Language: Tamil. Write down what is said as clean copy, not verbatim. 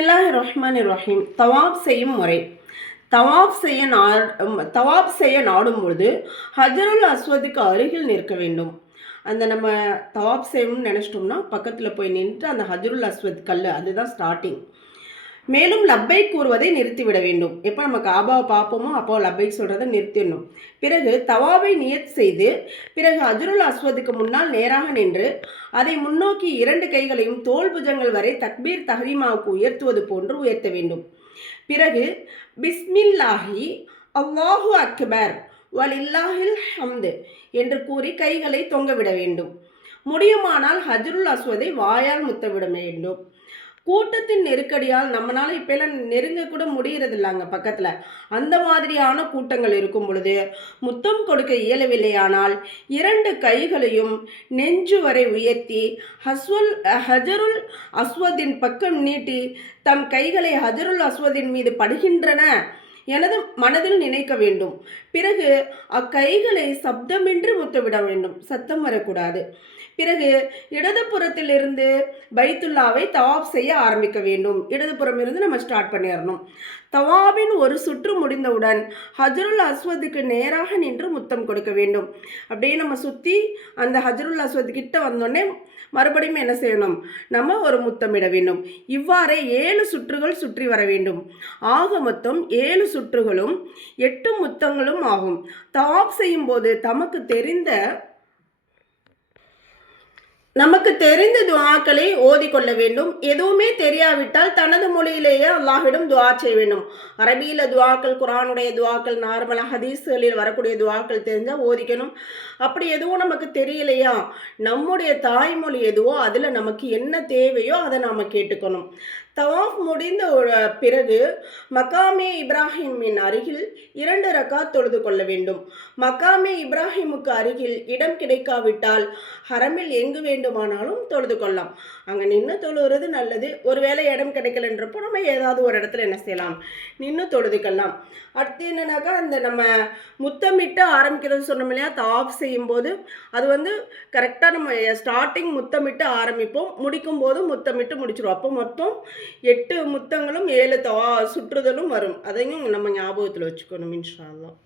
பிஸ்மில்லாஹிர்-ரஹ்மானிர்-ரஹீம். தவாப் செய்யும் முறை. தவாப் செய்ய நாடும் பொழுது ஹஜருல் அஸ்வதுக்கு அருகில் நிற்க வேண்டும். அந்த நம்ம தவாப் செய்யணும்னு நினச்சிட்டோம்னா பக்கத்தில் போய் நின்று அந்த ஹஜருல் அஸ்வத் கல் அதுதான் ஸ்டார்டிங். மேலும் லப்பை கூறுவதை நிறுத்திவிட வேண்டும். எப்போ நம்ம காபாவை பார்ப்போமோ அப்போ லப்பை சொல்கிறத நிறுத்திடணும். பிறகு தவாபை நியத் செய்து பிறகு ஹஜருல் அஸ்வதுக்கு முன்னால் நேராக நின்று அதை முன்னோக்கி 2 கைகளையும் தோல் புஜங்கள் வரை தக்பீர் தஹ்ரீமாவுக்கு உயர்த்துவது போன்று உயர்த்த வேண்டும். பிறகு பிஸ்மில்லாஹி அல்லாஹு அக்பர் வலில்லாஹில் ஹம்து என்று கூறி கைகளை தொங்கவிட வேண்டும். முடியுமானால் ஹஜருல் அஸ்வதை வாயால் முத்தவிட வேண்டும். கூட்டத்தின் நெருக்கடியால் நம்மளால இப்பெல்லாம் நெருங்க கூட முடியறது இல்லைங்க பக்கத்தில். அந்த மாதிரியான கூட்டங்கள் இருக்கும் பொழுது முத்தம் கொடுக்க இயலவில்லையானால் 2 கைகளையும் நெஞ்சு வரை உயர்த்தி ஹஜருல் அஸ்வதின் பக்கம் நீட்டி தம் கைகளை ஹஜருல் அஸ்வதின் மீது படுகின்றன எனது மனதில் நினைக்க வேண்டும். பிறகு அக்கைகளை சப்தமின்றி முத்தவிட வேண்டும், சத்தம் வரக்கூடாது. பிறகு இடதுபுறத்தில் இருந்து பைத்துல்லாவை தவாப் செய்ய ஆரம்பிக்க வேண்டும். இடதுபுறம் இருந்து நம்ம ஸ்டார்ட் பண்ணிடணும். தவாபின் ஒரு சுற்று முடிந்தவுடன் ஹஜருல் அஸ்வதுக்கு நேராக நின்று முத்தம் கொடுக்க வேண்டும். அப்படியே நம்ம சுற்றி அந்த ஹஜருல் அஸ்வத் கிட்ட வந்தோடனே மறுபடியும் என்ன செய்யணும், நம்ம ஒரு முத்தமிட வேண்டும். இவ்வாறே 7 சுற்றுகள் சுற்றி வர வேண்டும். ஆக மொத்தம் 7 சுற்றுகளும் 8 முத்தங்களும் ஆகும். தவாப் செய்யும் போது நமக்கு தெரிந்த துஆக்களை ஓதிக்கொள்ள வேண்டும். எதுவுமே தெரியாவிட்டால் தனது மொழியிலேயே அல்லாஹ்விடம் துஆ செய்ய வேண்டும். அரபியில் துஆக்கள், குர்ஆனுடைய துஆக்கள், நார்மலாக ஹதீஸ்களில் வரக்கூடிய துஆக்கள் தெரிஞ்சால் ஓதிக்கணும். அப்படி எதுவும் நமக்கு தெரியலையா, நம்முடைய தாய்மொழி எதுவோ அதில் நமக்கு என்ன தேவையோ அதை நாம் கேட்டுக்கணும். தவாஃப் முடிந்த பிறகு மகாமே இப்ராஹிமின் அருகில் 2 ரக்காத் தொழுது கொள்ள வேண்டும். மகாமே இப்ராஹிமுக்கு அருகில் இடம் கிடைக்காவிட்டால் ஹரமில் எங்கு வேண்டுமானாலும் தொழுது கொள்ளலாம். அங்கே நின்று தொழுகிறது நல்லது. ஒருவேளை இடம் கிடைக்கலன்றப்போ நம்ம ஏதாவது ஒரு இடத்துல என்ன செய்யலாம், நின்று தொழுதுக்கலாம். அடுத்து என்னன்னாக்கா, அந்த நம்ம முத்தமிட்டு ஆரம்பிக்கிறது சொன்னோம் இல்லையா, தவாஃப் செய்யும்போது அது கரெக்டாக நம்ம ஸ்டார்டிங் முத்தமிட்டு ஆரம்பிப்போம், முடிக்கும் போது முத்தமிட்டு முடிச்சிடுவோம். அப்போ மொத்தம் 8 முத்தங்களும் 7 சுற்றுதலும் வரும். அதையும் நம்ம ஞாபகத்தில் வச்சுக்கணும் இன்ஷா அல்லாஹ்.